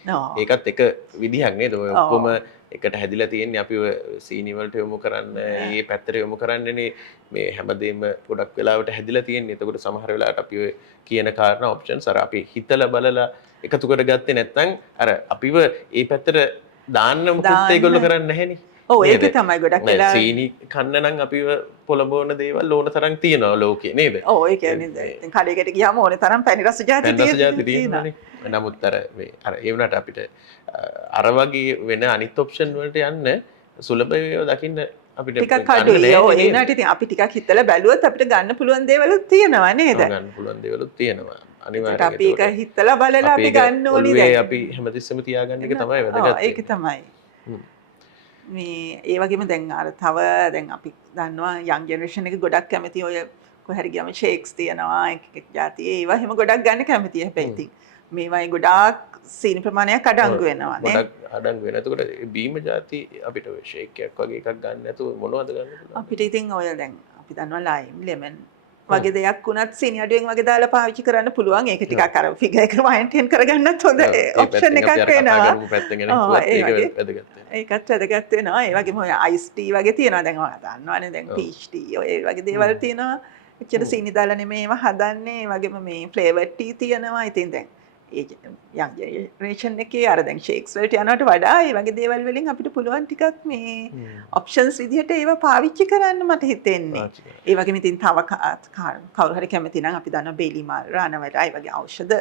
ඒකත් එක විදිහක් නේද? ඔය ඔක්කොම එකට හැදිලා තියෙන්නේ අපි ඔය සීනි වලට යොමු කරන්න, මේ පැත්තට යොමු කරන්නනේ මේ හැමදේම ගොඩක් වෙලාවට හැදිලා තියෙන්නේ. එතකොට සමහර වෙලාවට අපි ඔය කියන කාරණා ඔප්ෂන්ස් අර අපි හිතලා බලලා එකතු කරගත්තේ නැත්නම් අර අපිව ඒ පැත්තට දාන්න මොකද ඒගොල්ලෝ කරන්නේ නැහෙනේ. ඔව් ඒක තමයි ගොඩක් වෙලා සීනි කන්න නම් අපිව පොළඹවන දේවල් ඕන තරම් තියෙනවා ලෝකේ නේද? ඔව් ඒ කියන්නේ දැන් කඩේකට ගියාම ඕන තරම් පැණි රස જાති තියෙනවා. නමුත් අර ඒ වුණාට අපිට අර වගේ වෙන අනිත් ඔප්ෂන් වලට යන්න සුලභව දකින්න අපිට ටිකක් අඩුයි. ඔව් ඒ වුණාට ඉතින් අපි ටිකක් හිතලා බැලුවොත් අපිට ගන්න පුළුවන් දේවලුත් තියෙනවා නේද? ගන්න පුළුවන් දේවලුත් තියෙනවා. අනිවාර්යයෙන් අපි ඒක හිතලා බලලා අපි ගන්න ඕනේ දැන්. අපි හැමතිස්සෙම තියාගන්න එක තමයි වැදගත්. ඒක තමයි. මේ ඒ වගේම දැන් අර තව දැන් අපි දන්නවා යං ජෙනරේෂන් එක ගොඩක් කැමති ඔය කොහරි ගියාම ෂේක්ස් තියෙනවා එක જાති ඒවා හැම ගොඩක් ගන්න කැමතියි. හැබැයි ඉතින් මේවයි ගොඩාක් සීනි ප්‍රමාණයක් අඩංගු වෙනවා නේ. ගොඩක් අඩංගු වෙනවා. එතකොට බීම જાති අපිට ෂේක් එකක් වගේ එකක් ගන්න නැතුව මොනවද ගන්න පුළුවන්? අපිට ඉතින් ඔය දැන් අපි දන්නවා ලයිම්, ලෙමන්, වගේ දෙයක් වුණත් සීනි අඩුවෙන් වගේ දාලා පාවිච්චි කරන්න පුළුවන්. ඒක ටිකක් අර ෆිගර් එක maintain කරගන්නත් හොඳ ඔප්ෂන් එකක් වෙනවා. ඒකත් වැදගත් වෙනවා. ඒ වගේම ඔය අයිස් ටී වගේ තියෙනවා. දැන් ඔයා දන්නවනේ දැන් පීච් ටී ඔය වගේ දේවල් තියෙනවා. එච්චර සීනි දාලා නෙමෙයි ඒවා හදන්නේ. ඒ වගේම මේ ෆ්ලේවර්ඩ් ටී තියෙනවා. ඉතින් දැන් ඒ යම් ජෙනරේෂන් එකේ අර දැන් ෂේක්ස් වලට යනවට වඩා ඒ වගේ දේවල් වලින් අපිට පුළුවන් ටිකක් මේ ඔප්ෂන්ස් විදිහට ඒවා පාවිච්චි කරන්න මට හිතෙන්නේ. ඒ වගේම ඉතින් තව කවුරු හරි කැමති නම් අපි දන්නවා බේලි මාල් රානවල ඒ වගේ ඖෂධ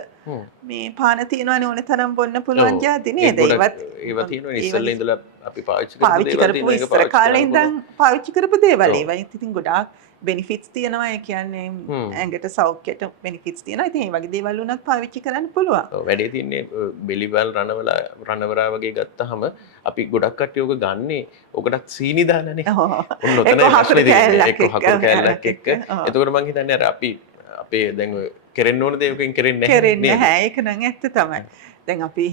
මේ පාන තියෙනවානේ ඕනේ තරම් බොන්න පුළුවන් જાති නේද? ඒවා තියෙනවා ඉස්සෙල්ලා ඉඳලා අපි පාවිච්චි කරපු ඉස්සර කාලේ ඉඳන් පාවිච්චි කරපු දේවල් ඒවා ඉතින් ගොඩාක් බෙනිෆිට්ස් තියෙනවා. ඒ කියන්නේ ඇඟට සෞඛ්‍යයට බෙනිෆිට්ස් තියෙනවා. ඉතින් මේ වගේ දේවල් උනත් පාවිච්චි කරන්න පුළුවන්. ඔව් වැඩේ තියෙන්නේ බෙලිවල් රණවරා වගේ ගත්තාම අපි ගොඩක් කට්ටිය ඕක ගන්නේ ඕකටත් සීනි දාලානේ. ඔන්න ඔතන ප්‍රශ්නේ තියෙන්නේ. ඒක හකුරු කැලලක් එක්ක. එතකොට මං හිතන්නේ අර අපි අපේ දැන් ඔය කෙරෙන්න ඕන දේ ඔකෙන් කෙරෙන්නේ නැහැ. කෙරෙන්නේ නැහැ. ඒක නම් ඇත්ත තමයි. දැන් අපි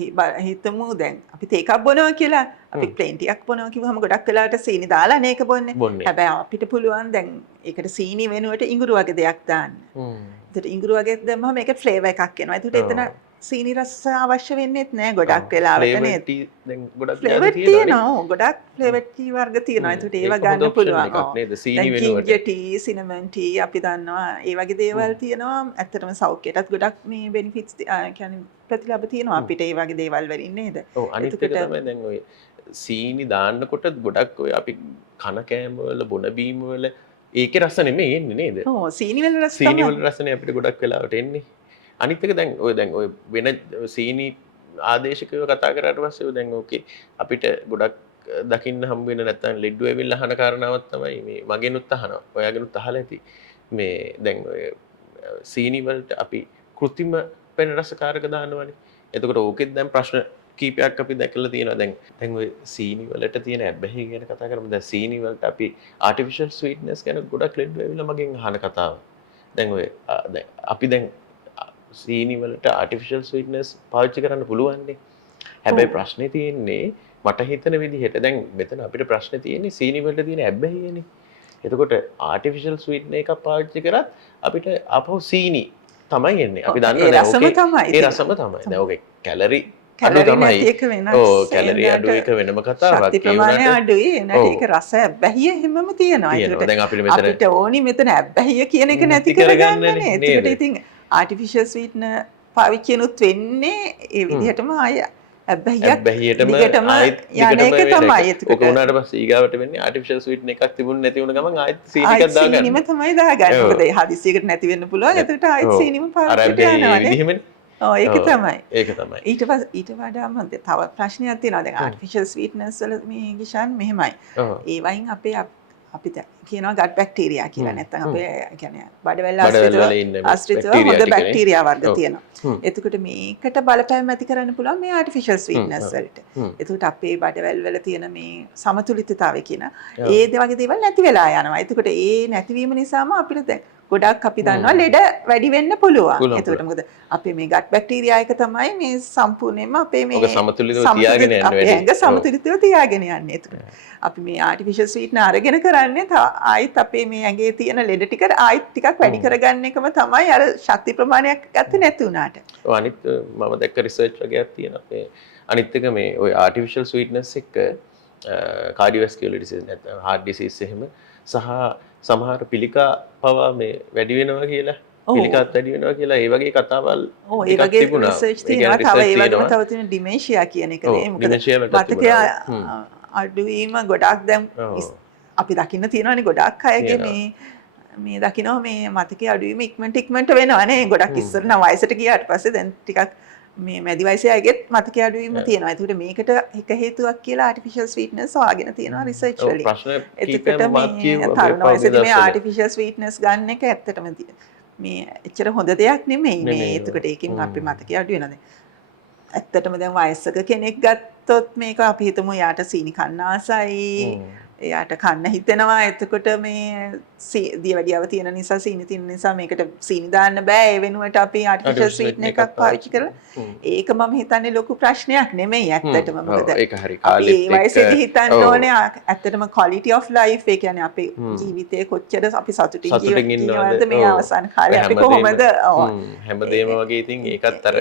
හිතමු දැන් අපි තේ එකක් බොනවා කියලා. අපි ප්ලේන් ටිකක් බොනවා කිව්වම ගොඩක් වෙලාවට සීනි දාලා නේ ඒක බොන්නේ. හැබැයි අපිට පුළුවන් දැන් ඒකට සීනි වෙනුවට ඉඟුරු වගේ දෙයක් දාන්න. ඒකට ඉඟුරු වගේ දැම්මම මේකේ ෆ්ලේවර් එකක් එනවා. ඒකට එතන සීනි රස අවශ්‍ය වෙන්නේත් නෑ ගොඩක් වෙලාවට නේද? දැන් ගොඩක් ෆ්ලේවර් තියෙනවා. ගොඩක් ෆ්ලේවර් ටී වර්ග තියෙනවා. ඒකට ඒවා ගන්න පුළුවන්. නේද? සීනි වෙනුවට. ජින්ජර් ටී, සිනමන් ටී අපි දන්නවා. ඒ වගේ දේවල් තියෙනවා. ඇත්තටම සෞඛ්‍යයටත් ගොඩක් මේ බෙනිෆිට්ස් කියන්නේ ප්‍රතිලාභ තියෙනවා අපිට ඒ වගේ දේවල් වලින් නේද? ඔව් අනිත් එක තමයි දැන් ඔය සීනි දාන්නකොට ගොඩක් ඔය අපි කන කෑම වල බොන බීම වල ඒකේ රස නෙමෙයි එන්නේ නේද? ඔව් සීනි වල රස තමයි. සීනි වල රසනේ අපිට ගොඩක් වෙලාවට එන්නේ. අනිත් එක දැන් ඔය වෙන සීනි ආදේශකව කතා කරාට පස්සේ දැන් ඕකේ අපිට ගොඩක් දකින්න හම්බ වෙන නැත්නම් ලෙඩ්ඩු ඇවිල්ලා අහන කාරණාවක් තමයි මේ මගෙනුත් අහනවා. ඔයාගෙනුත් අහලා ඇති. මේ දැන් ඔය සීනි වලට අපි කෘත්‍රිම වෙන රසකාරක දානවනේ. එතකොට ඕකෙත් දැන් ප්‍රශ්න කීපයක් අපි දැකලා තියෙනවා. දැන් ඔය සීනි වලට තියෙන ඇබ්බැහි ගැන කතා කරමු. දැන් සීනි වලට අපි artificial sweetness ගැන ගොඩක් ලෙඩ්ඩු ඇවිල්ලා මගෙන් අහන කතාව. දැන් ඔය දැන් අපි දැන් සීනි වලට artificial sweetness පාවිච්චි කරන්න පුළුවන්නේ. හැබැයි ප්‍රශ්නේ තියෙන්නේ මට හිතන විදිහට දැන් මෙතන අපිට ප්‍රශ්නේ තියෙන්නේ සීනි වලට තියෙන ඇබ්බැහියනේ. එතකොට artificial sweetener එකක් පාවිච්චි කරත් අපිට ආපහු සීනි තමයි එන්නේ. අපි දන්නවා ඒ රසම තමයි. ඒ රසම තමයි. දැන් ඔකේ කැලරි අඩු තමයි. ඔව් කැලරි අඩු එක වෙනම කතාවක්. ශක්ති ප්‍රමාණය අඩුයි. එනට ඒක රස ඇබ්බැහිය හැමම තියෙනවා. ඒකට දැන් අපිට ඕනි මෙතන ඇබ්බැහිය කියන එක නැති කරගන්නනේ. ඒකට ඉතින් artificial sweetener පාවිච්චිනුත් වෙන්නේ ඒ විදිහටම ආය ඇබ්බැහියටම ආයෙත් යන්නේක තමයි. ඒක උනාට පස්සේ ඊගාවට වෙන්නේ artificial sweetener එකක් තිබුණ නැති වුණ ගමන් ආයෙත් සීනි එකක් දාගන්න. සීනිම තමයි දාගන්නේ. මොකද ඒ හදිසියකට නැති වෙන්න පුළුවන්. ඒකට ආයෙත් සීනිම පාවිච්චි කරනවානේ. ඔව් ඒක තමයි. ඒක තමයි. ඊට වඩා මම තව ප්‍රශ්නයක් තියෙනවා. දැන් artificial sweeteners වල මේ ගිෂාන් මෙහෙමයි. ඒ වයින් අපේ අපි කියනවා gut bacteria කියලා. නැත්නම් අපේ කියන්නේ බඩවැල් ආශ්‍රිතව හොඳ බැක්ටීරියා වර්ග තියෙනවා. එතකොට මේකට බලපෑම් ඇති කරන්න පුළුවන් මේ artificial sweetness වලට. එතකොට අපේ බඩවැල් වල තියෙන මේ සමතුලිතතාවය කියන ඒ වගේ දේවල් නැති වෙලා යනවා. එතකොට ඒ නැතිවීම නිසාම අපිට දැන් ගොඩක් අපි දන්නවා ලෙඩ වැඩි වෙන්න පුළුවන්. එතකොට මොකද අපේ මේ gut bacteria එක තමයි මේ සම්පූර්ණයෙන්ම අපේ මේ සමතුලිතව තියාගෙන යන්නේ වැඩි. ඒක සමතුලිතව තියාගෙන යන්නේ. එතකොට අපි මේ artificial sweetener අරගෙන කරන්නේ ආයිත් අපේ මේ ඇඟේ තියෙන ලෙඩ ටික ආයිත් ටිකක් වැඩි කරගන්න එකම තමයි අර ශක්ති ප්‍රමාණයක් ගත්තේ නැති වුණාට. ඔව් අනිත් මම දැක්ක රිසර්ච් වගේක් තියෙනවා. මේ අනිත් එක මේ ওই artificial sweetness එක cardiovascular disease නැත්නම් heart disease එහෙම සහ සමහර පිළිකා පවා මේ වැඩි වෙනවා කියලා පිළිකාත් වැඩි වෙනවා කියලා ඒ වගේ කතාවල් ඒ වගේ රිසර්ච් තියෙනවා. තව ඒ වගේම තව තියෙන ඩිමෙන්ෂියා කියන එක නේ. මොකද මතකය අඩුවීම ගොඩක් දැන් අපි දකින්න තියෙනවානේ ගොඩක් අයගේ මේ දකිනවා මේ මතකයේ අඩුවීම ඉක්මනට වෙනවානේ. ගොඩක් ඉස්සර නම් වයසට ගියාට පස්සේ දැන් ටිකක් මේ මැදි වයසේ අයගෙත් මතකයේ අඩුවීම තියෙනවා. ඒකට මේකට එක හේතුවක් කියලා artificial sweetness හොයාගෙන තියෙනවා රිසර්ච් වලින්. එතකොට මේ තරුණ වයසේදී මේ artificial sweetness ගන්න එක ඇත්තටම මේ එච්චර හොඳ දෙයක් නෙමෙයි. මේ එතකොට ඒකෙන් අපි මතකයේ අඩු වෙනවා. ඇත්තටම දැන් වයසක කෙනෙක් ගත්තොත් මේක අපි හිතමු යාට සීනි කන්න ආසයි එයාට කන්න හිතෙනවා. එතකොට මේ දියවැඩියාව තියෙන නිසා සීනි තියෙන නිසා මේකට සීනි දාන්න බෑ. ඒ වෙනුවට අපි ආටිෆිෂල් ස්වීට්නර් එකක් පාවිච්චි කරලා. ඒක මම හිතන්නේ ලොකු ප්‍රශ්නයක් නෙමෙයි ඇත්තටම. මොකද ඒක හරි කාලෙත් ඒ වයසේදී හිතන්න ඕනේ ඇත්තටම quality of life ඒ කියන්නේ අපේ ජීවිතේ කොච්චර අපි සතුටින් ජීවත් මේ අවසන් කාලේ අපි කොහොමද හැමදේම වගේ ඉතින් ඒකත් අර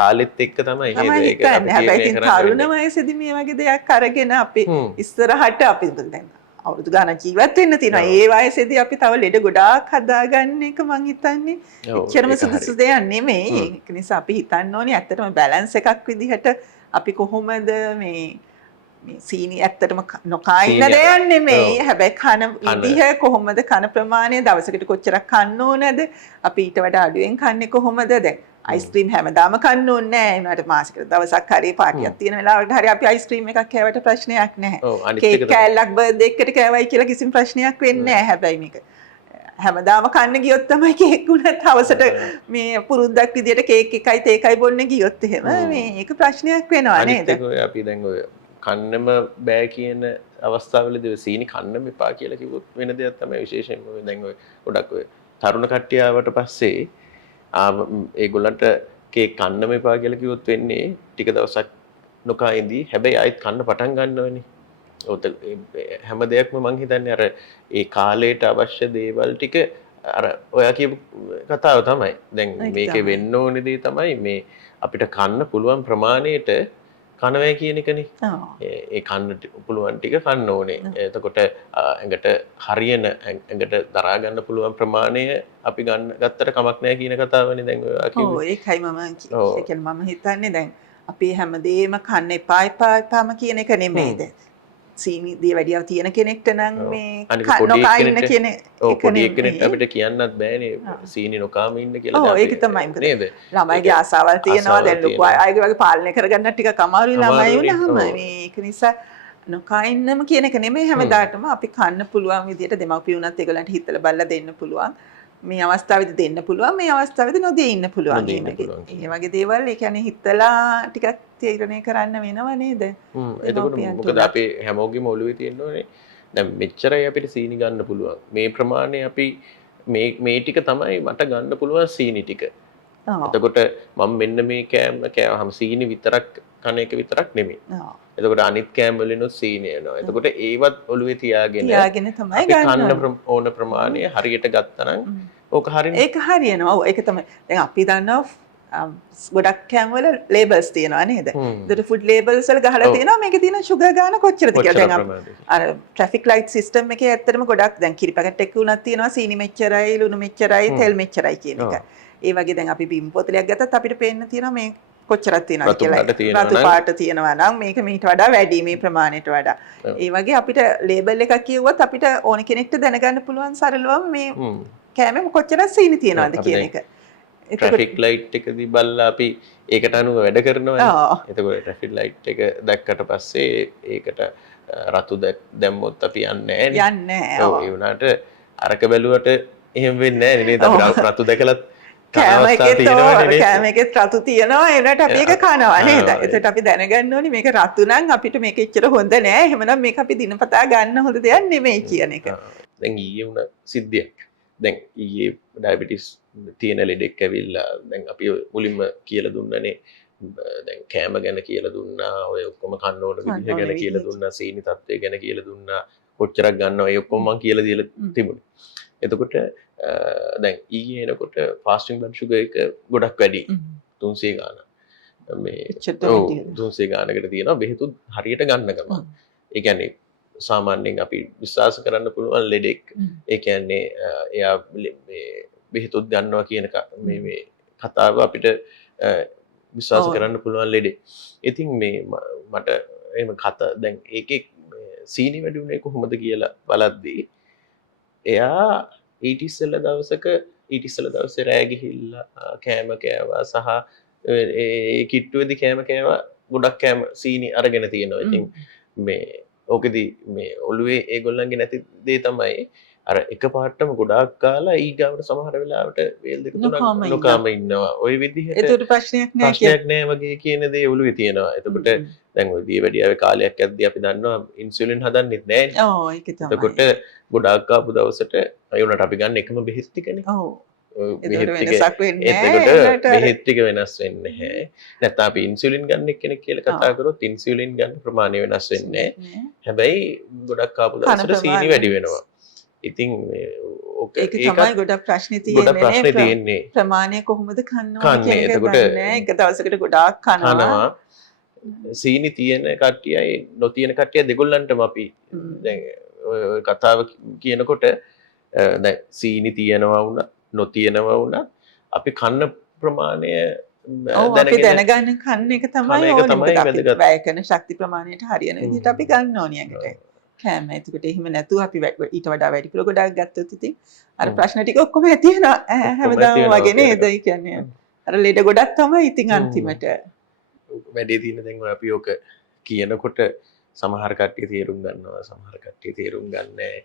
කාලෙත් එක්ක තමයි නේද ඒක හැබැයි ඉතින් තරුණ වයසේදී මේ වගේ දෙයක් අරගෙන අපි ඉස්සරහට අපි දැන් අවුරුදු ගානක් ජීවත් වෙන්න තියෙනවා. ඒ වයසේදී අපි තව ලෙඩ ගොඩාක් හදාගන්න එක මං හිතන්නේ එච්චරම සුදුසු දෙයක් නෙමෙයි. ඒක නිසා අපි හිතන්න ඕනේ ඇත්තටම බැලන්ස් එකක් විදිහට අපි කොහොමද මේ සීනි ඇත්තටම නොකා ඉන්න දෙයක් නෙමෙයි. හැබැයි කන විදිහ කොහොමද කන ප්‍රමාණය දවසකට කොච්චරක් කන්න ඕනද? අපි ඊට වඩා අඩුවෙන් කන්නේ කොහොමද? දැන් අයිස්ක්‍රීම් හැමදාම කන්න ඕනේ නැහැ. ඒනට මාසෙකට දවසක් හරි පාටියක් තියෙන වෙලාවකට හරි අපි අයිස්ක්‍රීම් එකක් කෑවට ප්‍රශ්නයක් නැහැ. කේක් කෑල්ලක් බර්ත්ඩේ එකට කෑවයි කියලා කිසිම ප්‍රශ්නයක් වෙන්නේ නැහැ. හැබැයි මේක හැමදාම කන්න ගියොත් තමයි කේක් උනත් හවසට මේ පුරුද්දක් විදියට කේක් එකයි තේකයි බොන්න ගියොත් එහෙම මේ ඒක ප්‍රශ්නයක් වෙනවා නේද? අනිත් එක අපි දැන් ඔය කන්නම බෑ කියන අවස්ථාවලදී සීනි කන්නම එපා කියලා කිව්වොත් වෙන දෙයක් තමයි විශේෂයෙන්ම දැන් ඔය ගොඩක් ඔය තරුණ කට්ටිය ආවට පස්සේ ඒගොල්ලන්ට කේක් කන්නම එපා කියලා කිව්වොත් වෙන්නේ ටික දවසක් නොකා ඉඳී හැබැයි ආයෙත් කන්න පටන් ගන්නවනේ. ඔත හැම දෙයක්ම මං හිතන්නේ අර ඒ කාලයට අවශ්‍ය දේවල් ටික අර ඔයා කියපු කතාව තමයි. දැන් මේකේ වෙන්න ඕනේ දේ තමයි මේ අපිට කන්න පුළුවන් ප්‍රමාණයට කනවා කියන එකනේ. ඒ කන්න පුළුවන් ටික කන්න ඕනේ. එතකොට ඇඟට හරියන ඇඟට දරා ගන්න පුළුවන් ප්‍රමාණය අපි ගත්තට කමක් නැහැ කියන කතාවනේ දැන් ඔය කිව්වේ. ඔව් ඒකයි මම හිතන්නේ දැන් අපි හැමදේම කන්න එපාම කියන එක නෙමෙයිද? සීනි දියවැඩියාව තියෙන කෙනෙක්ට නම් මේ නොකා ඉන්න කියන එක නෙමෙයි. අපිට කියන්නත් බෑනේ සීනි නොකාම ඉන්න කියලා. ඔව් ඒක තමයි නේද? ළමයිගේ ආසාවල් තියෙනවා දැන් ලොකු අයගේ වගේ පාලනය කරගන්න ටිකක් අමාරුයි ළමයි වුණාම මේක නිසා නොකා ඉන්නම කියන එක නෙමෙයි හැමදාටම අපි කන්න පුළුවන් විදියට දෙමව්පියුණත් ඒගොල්ලන්ට හිතලා බලලා දෙන්න පුළුවන්. මේ අවස්ථාවේදී දෙන්න පුළුවන් මේ අවස්ථාවේදී නොදී ඉන්න පුළුවන් මේ වගේ දේවල් ඒ කියන්නේ හිතලා ටිකක් තීරණය කරන්න වෙනව නේද? එතකොට මොකද අපි හැමෝගෙම ඔළුවේ තියෙනෝනේ දැන් මෙච්චරයි අපිට සීනි ගන්න පුළුවන්. මේ ප්‍රමාණය අපි මේ ටික තමයි මට ගන්න පුළුවන් සීනි ටික. එතකොට මම මෙන්න මේ කෑම සීනි විතරක් කන එක විතරක් නෙමෙයි. එතකොට අනිත් කෑම වලිනුත් සීනි එනවා. එතකොට ඒවත් ඔළුවේ තියාගෙන තමයි ගන්න ඕන ප්‍රමාණය හරියට ගත්තනම් ඕක හරියනවා. ඒක හරියනවා. ඔව් ඒක තමයි. දැන් අපි දන්නවා ගොඩක් කෑම වල ලේබල්ස් තියෙනවා නේද? ඒකට ෆුඩ් ලේබල්ස් වල ගහලා තියෙනවා මේකේ තියෙන සුගර් ගාන කොච්චරද කියලා. දැන් අර ට්‍රැෆික් ලයිට් සිස්ටම් එකේ ඇත්තටම ගොඩක් දැන් කිරි පැකට් එකක උනත් තියෙනවා සීනි මෙච්චරයි, ලුණු මෙච්චරයි, තෙල් මෙච්චරයි කියන එක. ඒ වගේ දැන් අපි බිම් පොතලයක් ගත්තත් අපිට පේන්න තියෙනවා මේ කොච්චරක් තියෙනවද කියලා. රතු පාට තියෙනවා නම් මේක මීට වඩා වැඩි මේ ප්‍රමාණයට වඩා. ඒ වගේ අපිට ලේබල් එකක් කිව්වොත් අපිට ඕන කෙනෙක්ට දැනගන්න පුළුවන් සරලවම මේ කෑමේ කොච්චරක් සීනි තියෙනවද කියන එක. ට්‍රැෆික් ලයිට් එකදී බලලා අපි ඒකට අනුව වැඩ කරනවා. එතකොට ට්‍රැෆික් ලයිට් එක දැක්කට පස්සේ ඒකට රතු දැම්මොත් අපි යන්නේ නැහැ. යන්නේ නැහැ. ඔව් ඒ වුණාට අරක බැලුවට එහෙම වෙන්නේ නැහැ නේද? අපි රතු දැකලත් කෑම එකෙත් රතු තියෙනවා ඒනට අපි ඒක කනවා නේද? එතකොට අපි දැනගන්න ඕනේ මේක රතු නම් අපිට මේක එච්චර හොඳ නෑ. එහෙමනම් මේක අපි දිනපතා ගන්න හොඳ දෙයක් නෙමෙයි කියන එක. දැන් ඊයේ වුණ සිද්ධියක්. දැන් ඊයේ ඩයබටිස් තියෙන ලෙඩෙක් ඇවිල්ලා දැන් අපි මුලින්ම කියලා දුන්නනේ දැන් කෑම ගැන කියලා දුන්නා, ඔය ඔක්කොම කන්න ඕන විදිහ ගැන කියලා දුන්නා, සීනි තත්ත්වය ගැන කියලා දුන්නා, කොච්චරක් ගන්නවා ඒ ඔක්කොම මම කියලා දීලා තිබුණේ. එතකොට දැන් ඊයේ එනකොට ෆාස්ටිං බ්ලඩ් ෂුගර් එක ගොඩක් වැඩි 300 ගාන මේ 300 ගානකට තියෙනවා බෙහෙතුත් හරියට ගන්න ගම. ඒ කියන්නේ සාමාන්‍යයෙන් අපි විශ්වාස කරන්න පුළුවන් ලෙඩෙක්. ඒ කියන්නේ එයා මේ බෙහෙතුත් ගන්නවා කියන මේ කතාව අපිට විශ්වාස කරන්න පුළුවන් ලෙඩෙක්. ඉතින් මේ මට එහෙම දැන් ඒකේ සීනි වැඩි උනේ කොහොමද කියලා බලද්දී එයා ඊට ඉස්සෙල්ලා දවසේ රෑ ගිහිල්ලා කෑම කෑවා සහ ඒ කිට්ටුවේදී කෑම කෑවා ගොඩක් කෑම සීනි අරගෙන තියෙනවා. ඉතින් මේ ඕකෙදී මේ ඔළුවේ ඒගොල්ලන්ගේ නැති දේ තමයි අර එක පාටම ගොඩාක් කාලා ඊගාවට සමහර වෙලාවට වේල් දෙක තුනක් නොකාම ඉන්නවා. ওই විදිහට ඒකට ප්‍රශ්නයක් නෑ ප්‍රශ්නයක් නෑ වගේ කියන දේ ඔළුවේ තියෙනවා. එතකොට දැන් ওই දියවැඩියාවේ කාලයක් යද්දී අපි දන්නවා ඉන්සියුලින් හදන්නෙත් නෑනේ. ඔව් ඒක තමයි. එතකොට ගොඩාක් ආපු දවසට ඒ උනට අපි ගන්න එකම බෙහෙත් ටිකනේ. ඔව්. බෙහෙත් ටික වෙනසක් වෙන්නේ එතකොට බෙහෙත් ටික වෙනස් වෙන්නේ නැහැ. නැත්නම් අපි ඉන්සියුලින් ගන්න කෙනෙක් කියලා කතා කරොත් ඉන්සියුලින් ගන්න ප්‍රමාණය වෙනස් වෙන්නේ නැහැ. හැබැයි ගොඩක් ආපු දවසට සීනි වැඩි වෙනවා. ඉතින් ඒක තමයි ගොඩක් ප්‍රශ්නේ තියෙන්නේ. ප්‍රමාණය කොහොමද කන්නවා කියන එක දන්නේ එක දවසකට ගොඩාක් කනවා. සීනි තියෙන කට්ටියයි නොතියන කට්ටිය දෙගොල්ලන්ටම අපි දැන් ඔය කතාව කියනකොට දැන් සීනි තියෙනවා වුණා නොතියනවා වුණත් අපි කන්න ප්‍රමාණය දැනගන්න කන්න එක තමයි ඕනේ. වැය කරන ශක්ති ප්‍රමාණයට හරියන විදිහට අපි ගන්න ඕනේ යකට. කෑම. එතකොට එහෙම නැතුව අපි ඊට වඩා වැඩි කිලෝ ගොඩක් ගත්තොත් ඉතින් අර ප්‍රශ්න ටික ඔක්කොම ඇති වෙනවා. හැමදාම වගේ නේද? ඒ කියන්නේ අර ලෙඩ ගොඩක් තමයි ඉතින් අන්තිමට වැඩි තියෙන දැන් ඔය අපි ඔක කියනකොට සමහර කට්ටිය තේරුම් ගන්නවා සමහර කට්ටිය තේරුම් ගන්නෑ නැහැ.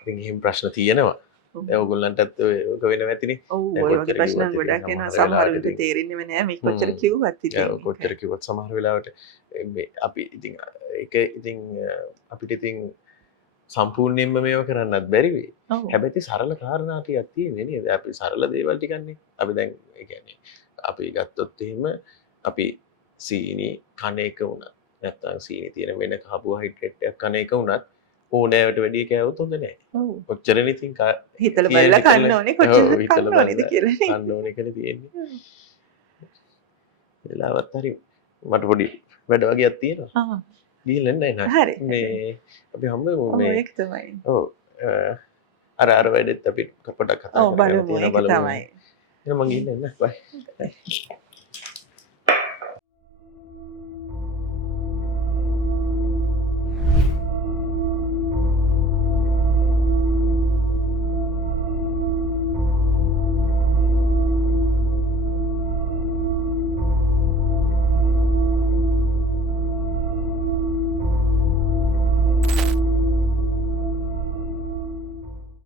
ඉතින් එහෙම ප්‍රශ්න තියෙනවා. දැන් ඔයගොල්ලන්ටත් ඔක වෙනව ඇතිනේ. ඔව් ඔය වගේ ප්‍රශ්න ගොඩක් එනවා. සමහරවිට තේරෙන්නේ නැහැ මේ කොච්චර කිව්වත් ඉතින්. කොච්චර කිව්වත් සමහර වෙලාවට අපි ඉතින් ඒක ඉතින් අපිට ඉතින් සම්පූර්ණයෙන්ම මේව කරන්නත් බැරි වෙයි. හැබැයි සරල කාරණා ටිකක් තියෙන්නේ නේද? අපි සරල දේවල් ටිකන්නේ. අපි දැන් ඒ කියන්නේ අපි ගත්තොත් එහෙම අපි සීනි කන එක උනත් නැත්නම් සීනි තියෙන වෙන කාබෝහයිඩ්‍රේට් එකක් කන එක උනත් ඕනෑවට වැඩි කෑවොත් හොඳ නැහැ. ඔච්චරනේ ඉතින් හිතලා බලලා කන්න ඕනේ කොච්චර කන්න ඕනේද කියලා නේ. කන්න ඕනේ කියලා තියෙන්නේ. වෙලාවත් හරි මට පොඩි වැඩ වගේක් තියෙනවා. ගිහින් එන්න නෑ. මේ අපි හම්බෙමු මේ. ඔව් ඒක තමයි. ඔව්. අර වැඩෙත් අපි පොඩක් කතා කරමු. ඔව් බලමු ඒක තමයි. එහෙනම් මම ගිහින් එන්න. බයි.